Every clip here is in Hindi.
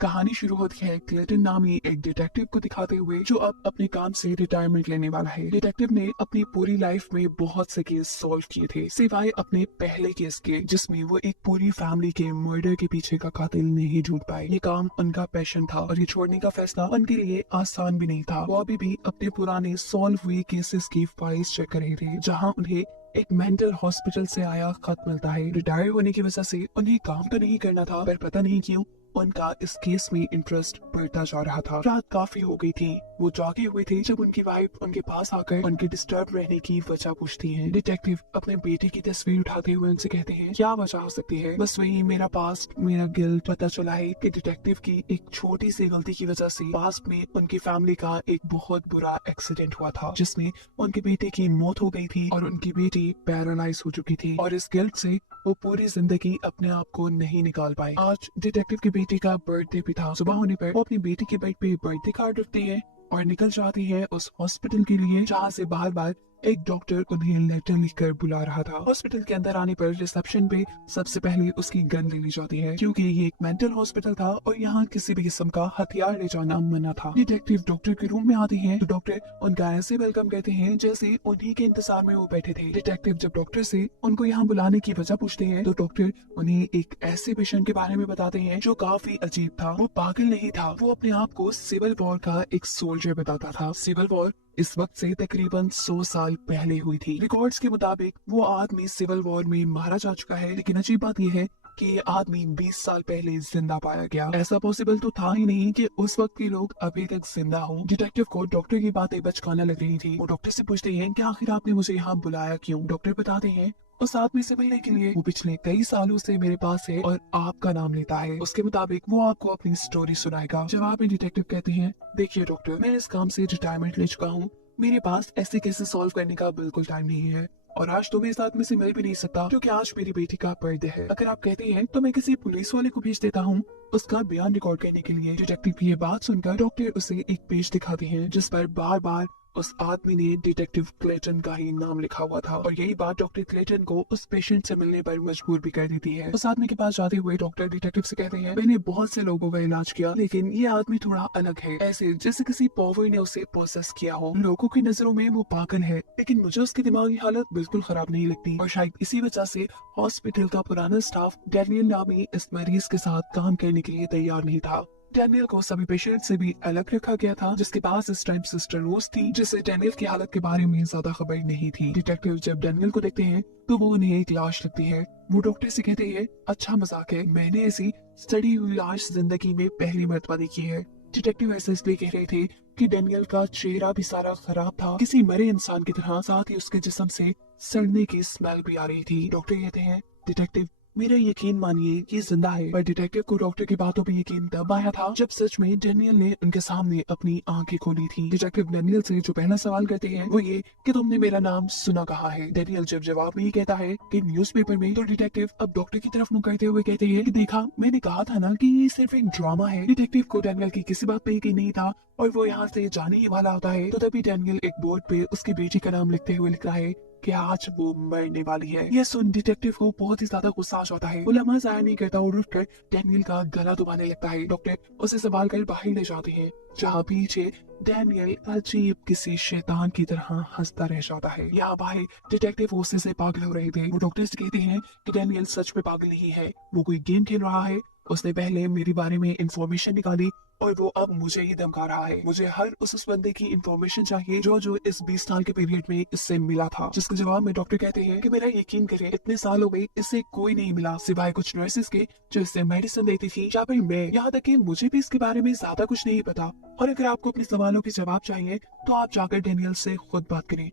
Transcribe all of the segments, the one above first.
कहानी शुरू होती है क्लेटन नामी एक डिटेक्टिव को दिखाते हुए जो अब अपने काम से रिटायरमेंट लेने वाला है। डिटेक्टिव ने अपनी पूरी लाइफ में बहुत से केस सॉल्व किए थे सिवाय अपने पहले केस के जिसमें वो एक पूरी फैमिली के मर्डर के पीछे का कातिल नहीं ढूंढ पाए। ये काम उनका पैशन था और ये छोड़ने का फैसला उनके लिए आसान भी नहीं था। वो अभी भी अपने पुराने सॉल्व हुए केसेस की फाइल्स चेक कर रहे थे जहाँ उन्हें एक मेंटल हॉस्पिटल से आया खत मिलता है। रिटायर होने की वजह से उन्हें काम तो नहीं करना था पर पता नहीं क्यों उनका इस केस में इंटरेस्ट बढ़ता जा रहा था। रात काफी हो गई थी, वो जागे हुए थे जब उनकी वाइफ उनके पास आकर उनके डिस्टर्ब रहने की वजह पूछती है। डिटेक्टिव अपने बेटे की तस्वीर उठाते हुए उनसे कहते हैं क्या वजह हो सकती है। बस वही मेरा पास्ट, मेरा गिल्ट। पता चला है कि डिटेक्टिव की एक छोटी सी गलती की वजह से पास्ट में उनकी फैमिली का एक बहुत बुरा एक्सीडेंट हुआ था जिसमें उनके बेटे की मौत हो गई थी और उनकी बेटी पैरालाइज हो चुकी थी और इस गिल्ट से वो पूरी जिंदगी अपने आप को नहीं निकाल पाए। आज डिटेक्टिव की बेटी का बर्थडे भी था। सुबह होने पर वो अपनी बेटी के बेड पे बर्थडे कार्ड रखती है और निकल जाती है उस हॉस्पिटल के लिए जहाँ से बार बार एक डॉक्टर उन्हें लेटर लिखकर बुला रहा था। हॉस्पिटल के अंदर आने पर रिसेप्शन पे सबसे पहले उसकी गन ले ली जाती है क्योंकि ये एक मेंटल हॉस्पिटल था और यहाँ किसी भी किस्म का हथियार ले जाना मना था। डिटेक्टिव डॉक्टर के रूम में आते हैं तो डॉक्टर उनका ऐसे वेलकम कहते हैं जैसे उन्हीं के इंतजार में वो बैठे थे। डिटेक्टिव जब डॉक्टर से उनको यहाँ बुलाने की वजह पूछते हैं तो डॉक्टर उन्हें एक ऐसे पेशेंट के बारे में बताते हैं जो काफी अजीब था। वो पागल नहीं था, वो अपने आप को सिविल वॉर का एक सोल्जर बताता था। सिविल वॉर इस वक्त से तकरीबन 100 साल पहले हुई थी। रिकॉर्ड्स के मुताबिक वो आदमी सिविल वॉर में मारा जा चुका है, लेकिन अजीब बात यह है कि ये आदमी 20 साल पहले जिंदा पाया गया। ऐसा पॉसिबल तो था ही नहीं कि उस वक्त के लोग अभी तक जिंदा हों। डिटेक्टिव को डॉक्टर की बातें बचकाना लग रही थी। वो डॉक्टर से पूछते हैं कि आखिर आपने मुझे यहाँ बुलाया क्यों। डॉक्टर बताते हैं उस आदमी से मिलने के लिए, वो पिछले कई सालों से मेरे पास है और आपका नाम लेता है। उसके मुताबिक वो आपको अपनी स्टोरी सुनाएगा। जवाब में डिटेक्टिव कहते हैं देखिए डॉक्टर, मैं इस काम से रिटायरमेंट ले चुका हूँ, मेरे पास ऐसे केसेस सॉल्व करने का बिल्कुल टाइम नहीं है और आज तो मैं इस आदमी से मिल भी नहीं सकता क्योंकि आज मेरी बेटी का बर्थडे है। अगर आप कहते हैं तो मैं किसी पुलिस वाले को भेज देता हूँ उसका बयान रिकॉर्ड करने के लिए। डिटेक्टिव की ये बात सुनकर डॉक्टर उसे एक पेज दिखाते हैं जिस पर बार बार उस आदमी ने डिटेक्टिव क्लेटन का ही नाम लिखा हुआ था और यही बात डॉक्टर क्लेटन को उस पेशेंट से मिलने पर मजबूर भी कर देती है। उस आदमी के पास जाते हुए डॉक्टर डिटेक्टिव से कहते हैं मैंने बहुत से लोगों का इलाज किया लेकिन ये आदमी थोड़ा अलग है, ऐसे जैसे किसी पावर ने उसे प्रोसेस किया हो। लोगों की नजरों में वो पागल है लेकिन मुझे उसकी दिमागी हालत बिल्कुल खराब नहीं लगती और शायद इसी वजह से हॉस्पिटल का पुराना स्टाफ डैनियल नामी इस मरीज के साथ काम करने के लिए तैयार नहीं था। डैनियल को सभी पेशेंट से भी अलग रखा गया था जिसके पास इस टाइम सिस्टर रोज थी जिससे डैनियल की हालत के बारे में ज्यादा खबर नहीं थी। डिटेक्टिव जब डैनियल को देखते हैं तो वो उन्हें एक लाश लगती है। वो डॉक्टर से कहते हैं अच्छा मजाक है, मैंने ऐसी सड़ी हुई लाश जिंदगी में पहली मर्तबा देखी है। डिटेक्टिव ऐसा इसलिए कह रहे थे कि डैनियल का चेहरा भी सारा खराब था, किसी मरे इंसान की तरह, साथ ही उसके जिस्म से सड़ने की स्मेल भी आ रही थी। डॉक्टर कहते हैं डिटेक्टिव मेरा यकीन मानिए कि जिंदा है। पर डिटेक्टिव को डॉक्टर की बातों पे यकीन तब आया था जब सच में डैनियल ने उनके सामने अपनी आंखें खोली थी। डिटेक्टिव डैनियल से जो पहला सवाल करते हैं वो ये कि तुमने मेरा नाम सुना कहाँ है। डैनियल जब जवाब में ही कहता है कि न्यूज़पेपर में, तो डिटेक्टिव अब डॉक्टर की तरफ मुंह करते हुए कहते हैं कि देखा, मैंने कहा था ना कि ये सिर्फ एक ड्रामा है। डिटेक्टिव को डैनियल की किसी बात पे यकीन नहीं था और वो यहाँ से जाने ही वाला होता है तो तभी डैनियल एक बोर्ड पे उसकी बेटी का नाम लिखते हुए लिख रहा है कि आज वो मरने वाली है। यह सुन डिटेक्टिव को बहुत ही ज्यादा गुस्सा आ जाता है। वो लम्हा जाया नहीं करता और उठकर डैनियल का गला दबाने लगता है। डॉक्टर उसे संभाल कर बाहर ले जाते हैं जहाँ पीछे डैनियल अजीब किसी शैतान की तरह हंसता रह जाता है। यहाँ बाहर डिटेक्टिव गुस्से से पागल हो रहे थे। वो डॉक्टर से कहते हैं कि डैनियल सच में पागल नहीं है, वो कोई गेम खेल रहा है। उसने पहले मेरे बारे में इंफॉर्मेशन निकाली और वो अब मुझे ही धमका रहा है। मुझे हर उस बंदे की इंफॉर्मेशन चाहिए जो इस 20 साल के पीरियड में इससे मिला था। जिसके जवाब में डॉक्टर कहते हैं कि मेरा यकीन करें, इतने साल हो गए इससे कोई नहीं मिला सिवाय कुछ नर्सेस के जो इससे मेडिसिन देती थी, या फिर मैं, यहाँ तक कि मुझे भी इसके बारे में ज्यादा कुछ नहीं पता। और अगर आपको अपने सवालों के जवाब चाहिए तो आप जाकर डैनियल से खुद बात करें।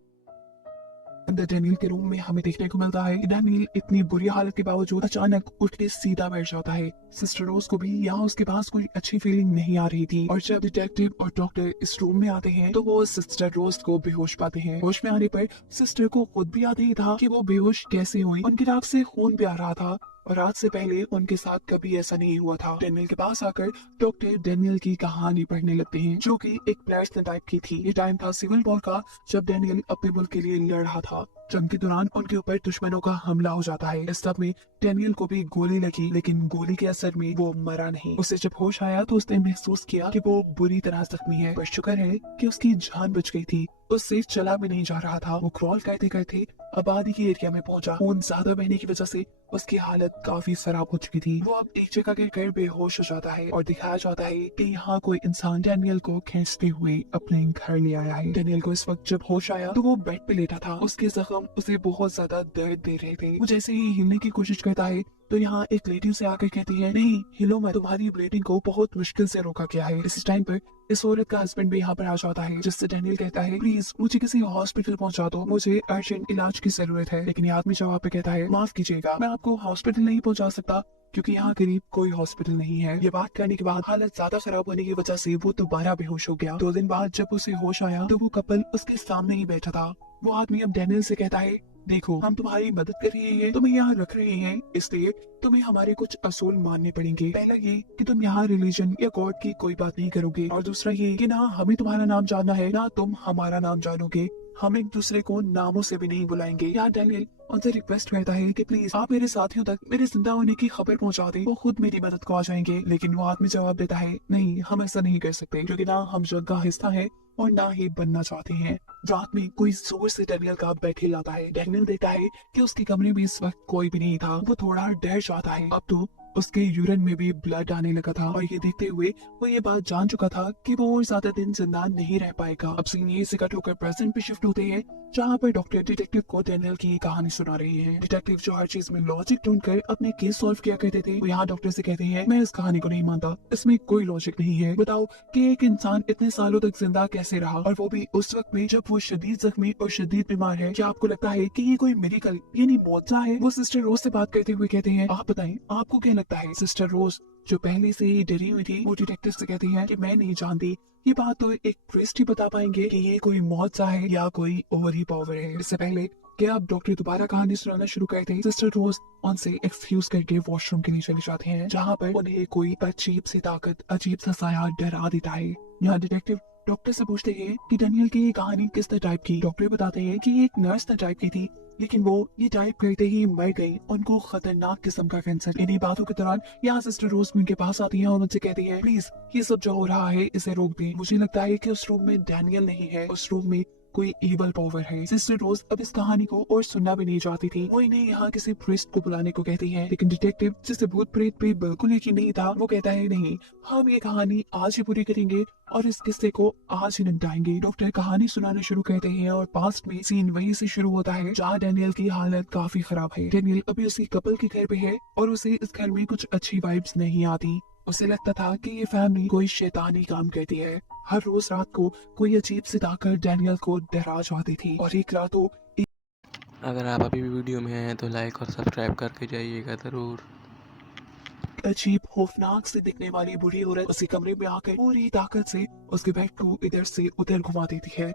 अंदर डैनियल के रूम में हमें देखने को मिलता है कि डैनियल इतनी बुरी हालत के बावजूद अचानक उठ के सीधा बैठ जाता है। सिस्टर रोज को भी यहाँ उसके पास कोई अच्छी फीलिंग नहीं आ रही थी और जब डिटेक्टिव और डॉक्टर इस रूम में आते हैं तो वो सिस्टर रोज को बेहोश पाते हैं। होश में आने पर सिस्टर को खुद भी याद नहीं था कि वो बेहोश कैसे हुई। उनकी नाक से खून भी आ रहा था और आज से पहले उनके साथ कभी ऐसा नहीं हुआ था। डेनियल के पास आकर डॉक्टर डेनियल की कहानी पढ़ने लगते हैं, जो कि एक पर्सनल टाइप की थी। ये टाइम था सिविल वॉर का, जब डेनियल अपने मुल्क के लिए लड़ रहा था। जंग के दौरान उनके ऊपर दुश्मनों का हमला हो जाता है। इस सब में डेनियल को भी गोली लगी, लेकिन गोली के असर में वो मरा नहीं। उसे जब होश आया तो उसने महसूस किया कि वो बुरी तरह जख्मी है, पर शुक्र है कि उसकी जान बच गई थी। उससे चला भी नहीं जा रहा था। वो क्रॉल करते करते आबादी के एरिया में पहुंचा। खून ज्यादा बहने की वजह से उसकी हालत काफी खराब हो चुकी थी। वो अब एक जगह के कर बेहोश हो जाता है और दिखाया जाता है कि यहाँ कोई इंसान डेनियल को खींचते हुए अपने घर ले आया है। डेनियल को इस वक्त जब होश आया तो वो बेड पे लेटा था। उसके जख्म उसे बहुत ज्यादा दर्द दे रहे थे। वो जैसे ही हिलने की कोशिश करता है तो यहाँ एक लेडी उसे आकर कहती है, नहीं हिलो मत, तुम्हारी ब्लीडिंग को बहुत मुश्किल से रोका गया है। इस टाइम पर इस औरत का हस्बैंड भी यहाँ पर आ जाता है, जिससे डेनियल कहता है, प्लीज मुझे किसी हॉस्पिटल पहुँचा दो, मुझे अर्जेंट इलाज की जरूरत है। लेकिन ये आदमी जवाब पे कहता है, माफ कीजिएगा, मैं आपको हॉस्पिटल नहीं पहुँचा सकता क्योंकि यहाँ करीब कोई हॉस्पिटल नहीं है। ये बात करने के बाद हालत ज्यादा खराब होने की वजह से वो दोबारा बेहोश हो गया। 2 दिन बाद जब उसे होश आया तो वो कपल उसके सामने ही बैठा था। वो आदमी अब डेनियल से कहता है, देखो हम तुम्हारी मदद कर रहे हैं, तुम्हें यहाँ रख रहे हैं, इसलिए तुम्हें हमारे कुछ असूल मानने पड़ेंगे। पहला ये कि तुम यहाँ रिलीजन या गॉड की कोई बात नहीं करोगे, और दूसरा ये कि ना हमें तुम्हारा नाम जानना है ना तुम हमारा नाम जानोगे। हम एक दूसरे को नामों से भी नहीं बुलाएंगे। यार डेनियल उनसे रिक्वेस्ट करता है कि प्लीज आप मेरे साथियों तक मेरे जिंदा होने की खबर पहुंचा दें, वो खुद मेरी मदद को आ जाएंगे। लेकिन वो आदमी जवाब देता है, नहीं हम ऐसा नहीं कर सकते, क्योंकि ना हम जंग का हिस्सा है और ना ही बनना चाहते हैं। रात में कोई जोर से डेनियल का बेड हिलाता है। डेनियल देखता है कि उसके कमरे में इस वक्त कोई भी नहीं था। वो थोड़ा डर जाता है, अब तो उसके यूरिन में भी ब्लड आने लगा था, और ये देखते हुए वो ये बात जान चुका था कि वो और ज्यादा दिन जिंदा नहीं रह पाएगा। अब सीन यही से कट होकर प्रेजेंट पे शिफ्ट होते हैं, जहाँ पर डॉक्टर डिटेक्टिव को डेनियल की कहानी सुना रही है। डिटेक्टिव जो हर चीज में लॉजिक ढूंढकर अपने केस सॉल्व किया करते थे, वो यहाँ डॉक्टर से कहते हैं, मैं इस कहानी को नहीं मानता, इसमें कोई लॉजिक नहीं है। बताओ कि एक इंसान इतने सालों तक जिंदा कैसे रहा, और वो भी उस वक्त में जब वो शदीद जख्मी और शदीद बीमार है। क्या आपको लगता है कि ये कोई मेडिकल यानी मुआवजा है? वो सिस्टर रोज से बात करते हुए कहते हैं, आप बताएं आपको क्या लगता है? सिस्टर रोज जो पहले से ही डरी हुई थी, वो डिटेक्टिव से कहती है कि मैं नहीं जानती, ये बात तो एक प्रिस्ट ही बता पाएंगे कि ये कोई मुआवजा है या कोई ओवर ही पावर है। इससे पहले कि आप डॉक्टर दोबारा कहानी सुनाना शुरू करते हैं, सिस्टर रोज उनसे एक्सक्यूज करके वॉशरूम के लिए चले जाते हैं, जहाँ पर उन्हें कोई अजीब सी ताकत, अजीब सा साया डरा देता है। यहाँ डिटेक्टिव डॉक्टर से पूछते हैं कि डेनियल की ये कहानी किस टाइप की। डॉक्टर बताते हैं कि ये एक नर्स टाइप की थी, लेकिन वो ये टाइप करते ही मर गई। उनको खतरनाक किस्म का कैंसर। इन्हीं बातों के दौरान यहाँ सिस्टर रोज उनके पास आती है और उनसे कहती है, प्लीज ये सब जो हो रहा है इसे रोक दें। मुझे लगता है कि उस रूम में डेनियल नहीं है, उस रूम में कोई इवल पावर है। सिस्टर रोज अब इस कहानी को और सुनना भी नहीं चाहती थी। वो इन्हें यहाँ किसी प्रीस्ट को बुलाने को कहती है, लेकिन डिटेक्टिव जिसे भूत प्रेत पे बिल्कुल यकीन नहीं था, वो कहता है, नहीं हम ये कहानी आज ही पूरी करेंगे और इस किस्से को आज ही निपटाएंगे। डॉक्टर कहानी सुनाना शुरू करते हैं और पास्ट में सीन वहीं से शुरू होता है जहाँ डेनियल की हालत काफी खराब है। डेनियल अभी उसकी कपल के घर पे है और उसे इस घर में कुछ अच्छी वाइब्स नहीं आती। उसे लगता था कि ये फैमिली कोई शैतानी काम करती है। हर रोज रात को कोई अजीब सी ताकत डेनियल को डरा जाती थी, और एक रात वो अगर आप अभी भी वीडियो में हैं तो लाइक और सब्सक्राइब करके जाइएगा ज़रूर। अजीब खौफनाक से दिखने वाली बूढ़ी औरत उसके कमरे में आकर पूरी ताकत से उसके बेड को इधर से उधर घुमा देती है।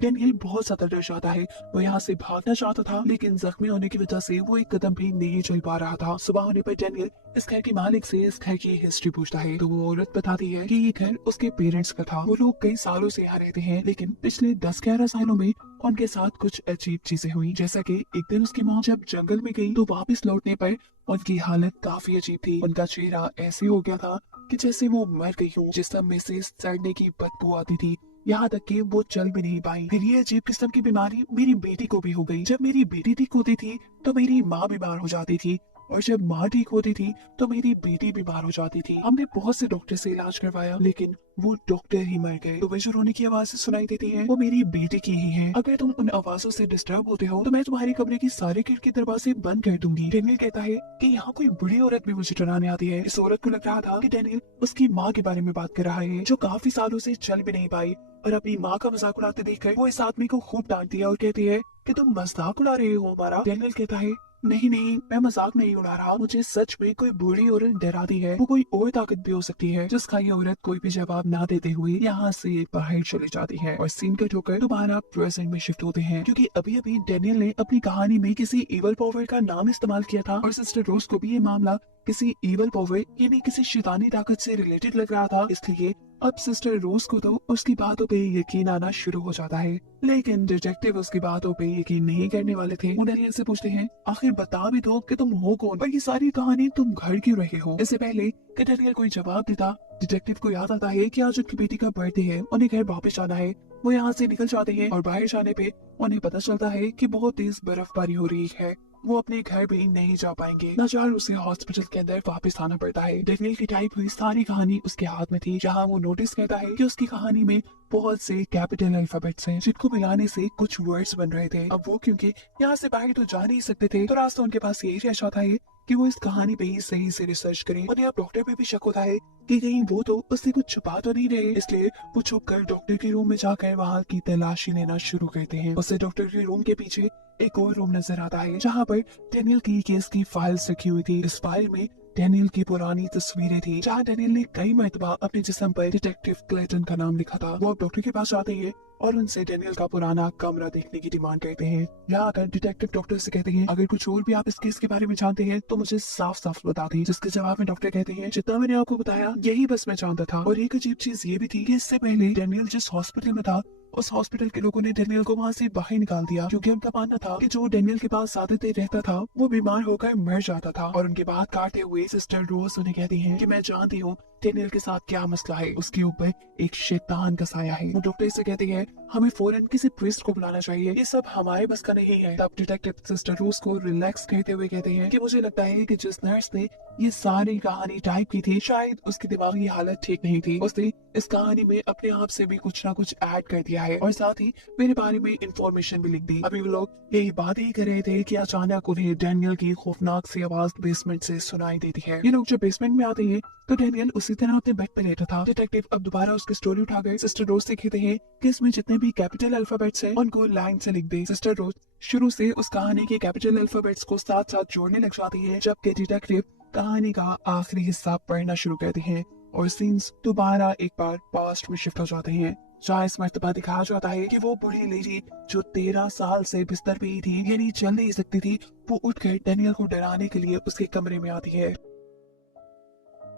डेनियल बहुत ज्यादा डर जाता है। वो यहाँ से भागना चाहता था, लेकिन जख्मी होने की वजह से वो एक कदम भी नहीं चल पा रहा था। सुबह होने पर डेनियल इस घर के मालिक से इस घर की हिस्ट्री पूछता है, तो वो औरत बताती है कि ये घर उसके पेरेंट्स का था। वो लोग कई सालों से यहाँ रहते हैं, लेकिन पिछले 10-11 सालों में उनके साथ कुछ अजीब चीजें हुई। जैसा कि एक दिन उसकी माँ जब जंगल में गई तो वापस लौटने पर उनकी हालत काफी अजीब थी। उनका चेहरा ऐसे हो गया था कि जैसे वो मर गई हो। जिस्म में से सड़ने की बदबू आती थी, यहाँ तक कि वो चल भी नहीं पाई। फिर ये अजीब किस्म की बीमारी मेरी बेटी को भी हो गई। जब मेरी बेटी ठीक होती थी तो मेरी माँ बीमार हो जाती थी, और जब माँ ठीक होती थी तो मेरी बेटी बीमार हो जाती थी। हमने बहुत से डॉक्टर से इलाज करवाया, लेकिन वो डॉक्टर ही मर गए। तो वे जो रोने की आवाजें सुनाई देती हैं, वो मेरी बेटी की ही हैं। अगर तुम उन आवाजों से डिस्टर्ब होते हो तो मैं तुम्हारे कमरे की सारे खिड़की दरवाजे बंद कर दूंगी। डेनियल कहता है कि यहाँ कोई बुढ़ी औरत भी मुझे डराने आती है। इस औरत को लग रहा था कि डेनियल उसकी माँ के बारे में बात कर रहा है, जो काफी सालों से चल भी नहीं पाई, और अपनी माँ का मजाक उड़ाते देखकर वो इस आदमी को खूब डांटती है और कहती है कि तुम मजाक उड़ा रहे हो हमारा। डेनियल कहता है नहीं नहीं, मैं मजाक नहीं उड़ा रहा। मुझे सच में कोई बूढ़ी औरत डराती है। वो कोई और ताकत भी हो सकती है जिसका ये औरत कोई भी जवाब ना देते हुए यहाँ से बाहर चली जाती है। और सीन कट होकर दोबारा प्रेजेंट में शिफ्ट होते हैं, क्योंकि अभी अभी डेनियल ने अपनी कहानी में किसी इवल पावर का नाम इस्तेमाल किया था और सिस्टर रोज को भी ये मामला किसी इवल पावर यानी किसी शैतानी ताकत से रिलेटेड लग रहा था। इसलिए अब सिस्टर रोज को तो उसकी बातों पे यकीन आना शुरू हो जाता है, लेकिन डिटेक्टिव उसकी बातों पे यकीन नहीं करने वाले थे। वो डेनियल से पूछते हैं, आखिर बता भी दो कि तुम हो कौन और ये सारी कहानी तुम घर क्यों रहे हो। इससे पहले कि डेनियल कोई जवाब देता, डिटेक्टिव को याद आता है कि आज उनकी बेटी का बर्थडे है, उन्हें घर वापस जाना है। वो यहाँ से निकल जाते हैं और बाहर जाने पे उन्हें पता चलता है कि बहुत तेज बर्फबारी हो रही है। वो अपने घर भी नहीं जा पाएंगे। लाचार उसे हॉस्पिटल के अंदर वापस आना पड़ता है। डेनियल की टाइप हुई सारी कहानी उसके हाथ में थी, जहाँ वो नोटिस करता है कि उसकी कहानी में बहुत से कैपिटल अल्फाबेट्स हैं, जिनको मिलाने से कुछ वर्ड्स बन रहे थे। अब वो क्योंकि यहाँ से बाहर तो जा नहीं सकते थे, तो रास्ता उनके पास यही रह जाता है कि वो इस कहानी पे ही सही से रिसर्च करें। उन्हें अब डॉक्टर पे भी शक होता है कि कहीं वो तो उससे कुछ छुपा तो नहीं रहे, इसलिए वो छुप कर डॉक्टर के रूम में जाकर वहाँ की तलाशी लेना शुरू करते हैं। उससे डॉक्टर के रूम के पीछे एक और रूम नजर आता है, जहाँ पर डेनियल की केस की फाइल्स रखी हुई थी। इस फाइल में डेनियल की पुरानी तस्वीरें थी, जहाँ डेनियल ने कई मरतबा अपने जिस्म पर डिटेक्टिव क्लेटन का नाम लिखा था। वो डॉक्टर के पास आते हैं और उनसे डेनियल का पुराना कमरा देखने की डिमांड करते हैं। यहाँ आकर डिटेक्टिव डॉक्टर से कहते हैं, अगर कुछ और भी आप इस केस के बारे में जानते हैं तो मुझे साफ साफ बता दें। जिसके जवाब में डॉक्टर कहते हैं, जितना मैंने आपको बताया यही बस मैं जानता था। और एक अजीब चीज ये भी थी कि इससे पहले डेनियल जिस हॉस्पिटल में था, उस हॉस्पिटल के लोगों ने डेनियल को वहाँ से बाहर निकाल दिया, क्योंकि उनका मानना था कि जो डेनियल के पास ज्यादा देर रहता था वो बीमार होकर मर जाता था। और उनकी बात काटते हुए सिस्टर रोज उन्हें कहती हैं कि मैं जानती हूँ डेनियल के साथ क्या मसला है, उसके ऊपर एक शैतान का साया है। वो डॉक्टर से कहती है, हमें फौरन किसी प्रीस्ट को बुलाना चाहिए, ये सब हमारे बस का नहीं है। तब डिटेक्टिव सिस्टर रोज को रिलैक्स करते हुए कहते हैं कि मुझे लगता है कि जिस नर्स ने ये सारी कहानी टाइप की थी, शायद उसकी दिमागी हालत ठीक नहीं थी। उसने इस कहानी में अपने आप से भी कुछ ना कुछ ऐड कर दिया है और साथ ही मेरे बारे में इंफॉर्मेशन भी लिख दी। अभी वो लोग यही बात ही कर रहे थे कि अचानक उन्हें डेनियल की खौफनाक सी आवाज बेसमेंट से सुनाई देती है। ये लोग जब बेसमेंट में आते हैं तो डेनियल उसी तरह अपने बेड पे लेटा था। डिटेक्टिव अब दोबारा उसकी स्टोरी उठाकर सिस्टर रोज से कहते हैं कि इसमें जितने भी कैपिटल अल्फाबेट्स हैं उनको लाइन से लिख दे। सिस्टर रोज शुरू से उस कहानी के कैपिटल अल्फाबेट्स को साथ साथ जोड़ने लग जाती है, जबकि डिटेक्टिव कहानी का आखिरी हिस्सा पढ़ना शुरू करते हैं और सीन्स दोबारा एक बार पास्ट में शिफ्ट हो जाते हैं, जहाँ इस मर्तबा दिखाया जाता है कि वो बूढ़ी लेडी जो 13 साल से बिस्तर पे ही थी, यानी चल नहीं सकती थी, वो उठकर डेनियल को डराने के लिए उसके कमरे में आती है।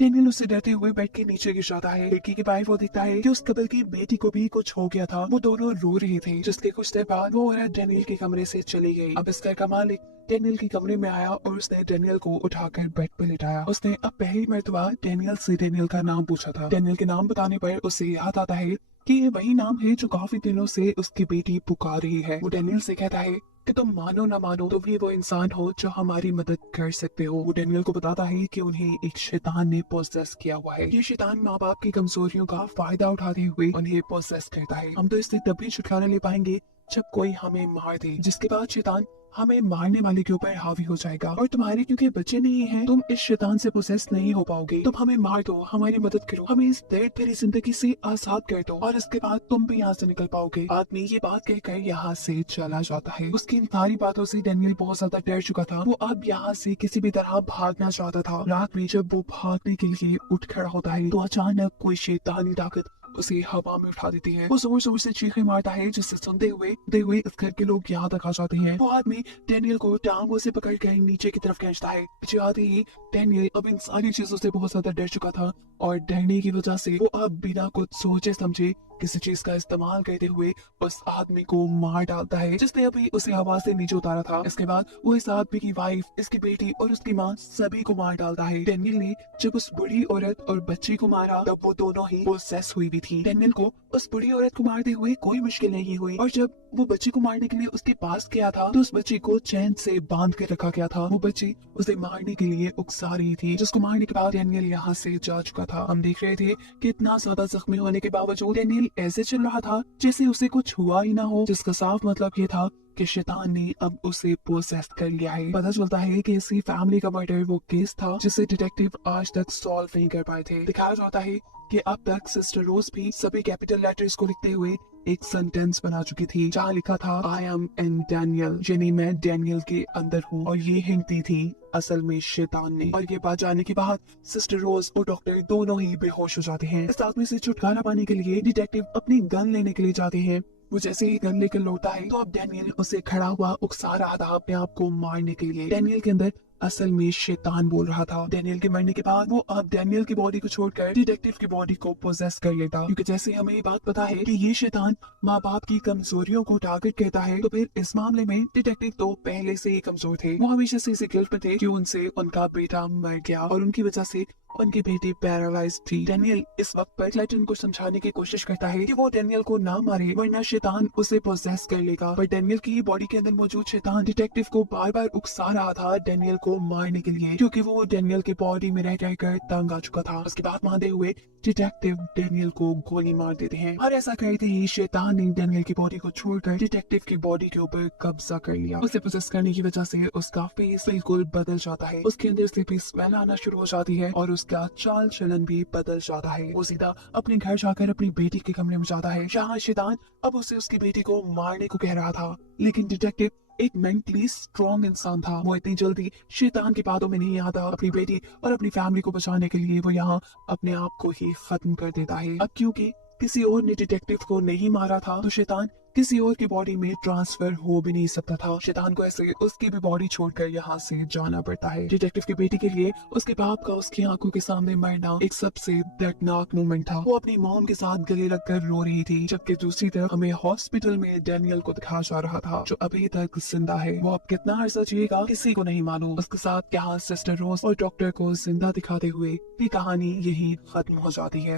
डेनियल उससे डरते हुए बेड के नीचे गिर जाता है। लड़की के बाहर वो दिखता है कि उस कपल की बेटी को भी कुछ हो गया था। वो दोनों रो रहे थे, जिसके कुछ देर बाद वो औरत डेनियल के कमरे से चली गई। अब इसका का मालिक डेनियल के कमरे में आया और उसने डेनियल को उठाकर बेड पर लिटाया। उसने अब पहली मर्तबा डेनियल से डेनियल का नाम पूछा था। डेनियल के नाम बताने पर उसे याद आता है कि ये वही नाम है जो काफी दिनों से उसकी बेटी पुकार रही है। वो डेनियल से कहता है कि तुम मानो ना मानो, तुम ही वो इंसान हो जो हमारी मदद कर सकते हो। वो डेनियल को बताता है कि उन्हें एक शैतान ने पोसेस किया हुआ है। ये शैतान माँ बाप की कमजोरियों का फायदा उठाते हुए उन्हें पोसेस करता है। हम तो इससे तभी छुटकारा ले पाएंगे जब कोई हमें मार दे, जिसके बाद शैतान हमें मारने वाले के ऊपर हावी हो जाएगा। और तुम्हारे क्योंकि बच्चे नहीं हैं, तुम इस शैतान से पोसेस नहीं हो पाओगे। तुम हमें मार दो, हमारी मदद करो, हमें इस दर्द भरी जिंदगी से आजाद कर दो और इसके बाद तुम भी यहाँ से निकल पाओगे। आदमी ये बात कहकर यहाँ से चला जाता है। उसकी इन सारी बातों से डेनियल बहुत ज्यादा डर चुका था। वो अब यहाँ से किसी भी तरह भागना चाहता था। रात में जब वो भागने के लिए उठ खड़ा होता है तो अचानक कोई शैतानी ताकत उसे हवा में उठा देती है। वो जोर जोर से चीखें मारता है, जिससे सुनते हुए इस घर के लोग यहाँ तक आ जाते हैं। वो आदमी डेनियल को टांगों से पकड़कर नीचे की तरफ खींचता है। पीछे आते ही डेनियल अब इन सारी चीजों से बहुत ज्यादा डर चुका था और डरने की वजह से वो अब बिना कुछ सोचे समझे किसी चीज का इस्तेमाल करते हुए उस आदमी को मार डालता है, जिसने अभी उसे हवा से नीचे उतारा था। इसके बाद वो इस आदमी की वाइफ, इसकी बेटी और उसकी माँ सभी को मार डालता है। डेनियल ने जब उस बुढ़ी औरत और बच्ची को मारा तब वो दोनों ही पोसेस हुई भी थी। डेनियल को उस बुढ़ी औरत को मारते हुए कोई मुश्किल नहीं हुई और जब वो बच्ची को मारने के लिए उसके पास गया था तो उस बच्ची को चैन से बांध के रखा गया था। वो बच्ची उसे मारने के लिए उकसा रही थी, जिसको मारने के बाद डेनियल यहाँ से जा चुका था। हम देख रहे थे कि इतना ज्यादा जख्मी होने के बावजूद डेनियल ऐसे चल रहा था जैसे उसे कुछ हुआ ही ना हो, जिसका साफ मतलब ये था कि शैतान ने अब उसे पोसेस कर लिया है। पता चलता है कि इसी फैमिली का मर्डर वो केस था जिसे डिटेक्टिव आज तक सॉल्व नहीं कर पाए थे। दिखाया जाता है कि अब तक सिस्टर रोज भी सभी कैपिटल लेटर्स को लिखते हुए एक सेंटेंस बना चुकी थी जहाँ लिखा था आई एम इन डैनियल, यानी मैं डैनियल के अंदर हूँ। और ये हिंट दी थी असल में शैतान ने। और ये बात जानने के बाद सिस्टर रोज और डॉक्टर दोनों ही बेहोश हो जाते हैं। इस आदमी से छुटकारा पाने के लिए डिटेक्टिव अपनी गन लेने के लिए जाते हैं। वो जैसे ही गन लेकर लौटा है तो अब डैनियल उसे खड़ा हुआ उकसा रहा था अपने आप को मारने के लिए। डैनियल के अंदर असल में शैतान बोल रहा था। डैनियल के मरने के बाद वो अब डैनियल की बॉडी को छोड़कर डिटेक्टिव की बॉडी को पोजेस कर लेता, क्योंकि जैसे हमें ये बात पता है कि ये शैतान माँ बाप की कमजोरियों को टारगेट कहता है, तो फिर इस मामले में डिटेक्टिव तो पहले से ही कमजोर थे। वो हमेशा से इसी गिल्ट में थे कि उनसे उनका बेटा मर गया और उनकी वजह से उनकी बेटी पैरालाइज थी। डैनियल इस वक्त पर क्लेटन को समझाने की कोशिश करता है कि वो डैनियल को ना मारे वरना शैतान उसे पोजेस कर लेगा, पर डैनियल की बॉडी के अंदर मौजूद शैतान डिटेक्टिव को बार बार उकसा रहा था डैनियल को मारने के लिए, क्योंकि वो डैनियल की बॉडी में रह रहकर तंग आ चुका था। उसके बाद मानते हुए डिटेक्टिव डैनियल को गोली मार देते हैं और ऐसा करते ही शैतान ने डैनियल की बॉडी को छोड़कर डिटेक्टिव की बॉडी के ऊपर कब्जा कर लिया। उसे पोजेस करने की वजह से उसका फेस बिल्कुल बदल जाता है, उसके अंदर से भी स्मेल आना शुरू हो जाती है और उसका चाल चलन भी बदल जाता है। वो सीधा अपने घर जाकर अपनी बेटी के कमरे में जाता है, जहाँ शैतान अब उसे उसकी बेटी को मारने को कह रहा था। लेकिन डिटेक्टिव एक मेंटली स्ट्रॉन्ग इंसान था, वो इतनी जल्दी शैतान की बातों में नहीं आता। अपनी बेटी और अपनी फैमिली को बचाने के लिए वो यहाँ अपने आप को ही खत्म कर देता है। अब क्योंकि किसी और ने डिटेक्टिव को नहीं मारा था तो शैतान किसी और की बॉडी में ट्रांसफर हो भी नहीं सकता था। शैतान को ऐसे उसकी भी बॉडी छोड़कर यहाँ से जाना पड़ता है। डिटेक्टिव की बेटी के लिए उसके बाप का उसकी आंखों के सामने मरना एक सबसे दर्दनाक मोमेंट था। वो अपनी मॉम के साथ गले लगकर रो रही थी, जबकि दूसरी तरफ हमें हॉस्पिटल में डैनियल को दिखाया जा रहा था जो अभी तक जिंदा है। वो अब कितना अर्सा जिएगा किसी को नहीं मालूम। उसके साथ यहाँ सिस्टर रोज और डॉक्टर को जिंदा दिखाते हुए ये कहानी यही खत्म हो जाती है।